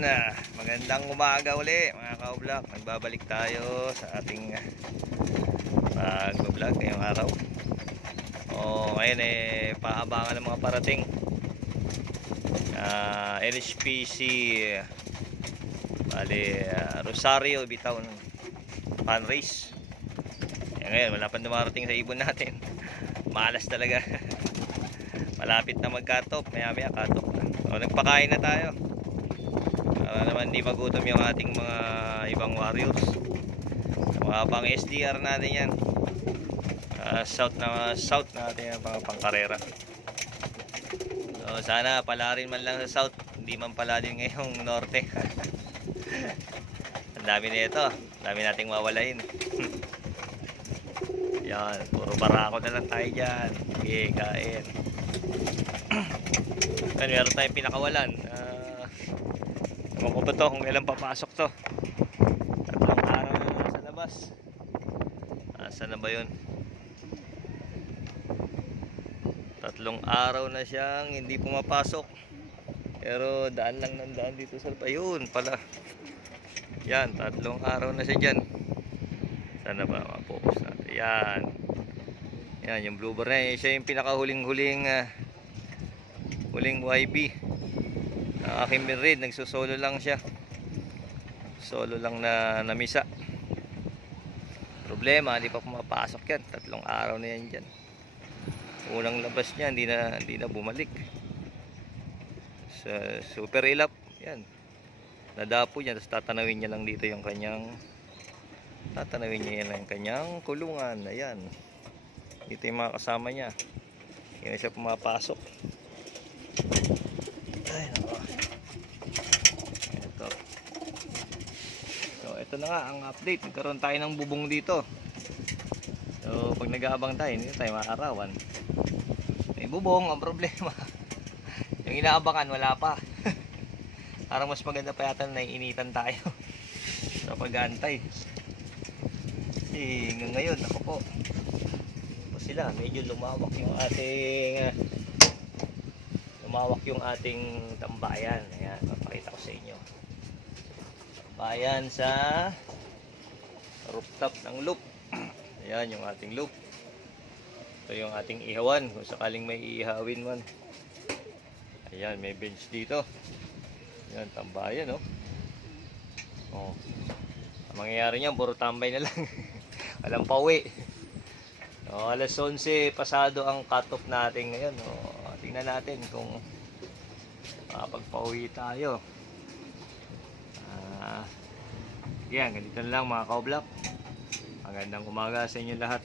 Magandang umaga uli mga ka-vlog. Nagbabalik tayo sa ating pag-vlog ngayong araw. Ngayon paabangan ng mga parating NHPC Rosario Bitaw fan race. Ngayon wala pa dumarating sa ibon natin. Malas talaga. Malapit na mag-cut-off, maya cut-off na. Nagpakain na tayo para naman di magutom yung ating mga ibang warriors. Mga pang SDR natin yan. South natin yan, mga pangkarera. So sana pala rin man lang sa south, hindi man pala din ngayong norte. Ang dami na ito, ang dami nating mawalain. Yan, puro barako na lang tayo dyan. Okay, kain. Meron tayong pinakawalan. Ewan ko ba to kung kailan papasok to. 3 araw na lang sa labas. Saan na ba yun? 3 araw na siyang hindi pumapasok. Pero daan lang ng daan dito sa ayun pala. Yan, 3 araw na siya dyan. Saan na ba? Mapokus natin. Yan. Yan, yung bluebird na yun. Siya yung pinakahuling YB. Aking binread, nagsusolo lang siya. Solo lang na namisa. Problema, hindi pa pumapasok yan. 3 araw na yan dyan. Unang labas niya, hindi na bumalik. Super ilap. Yan. Nadapo niya, tapos tatanawin niya lang dito yung kanyang kulungan. Ayan. Dito yung mga kasama niya. Hindi na siya pumapasok. Ay, nako. Ito na nga ang update. Nagkaroon tayo ng bubong dito. So pag nag-aabang tayo, hindi tayo maarawan. May bubong, ang problema. Yung inaabangan, wala pa. Parang mas maganda pa yata na naiinitan tayo sa pag-aantay. Kasi ngayon, ako po sila, medyo lumawak yung ating tambayan. Ayan, papakita ko sa inyo. Tambayan sa rooftop ng loop. Ayan yung ating loop. Ito yung ating ihawan kung sakaling may ihawin man. Ayan, may bench dito. Ayan, tambayan oh. Ang mangyayari niyan, puro tambay na lang. Walang pauwi. Alas 11 pasado ang cut-off natin ngayon. Tingnan natin kung makapagpauwi tayo. Yan, ganito na lang mga ka-vlog. Magandang umaga sa inyo lahat.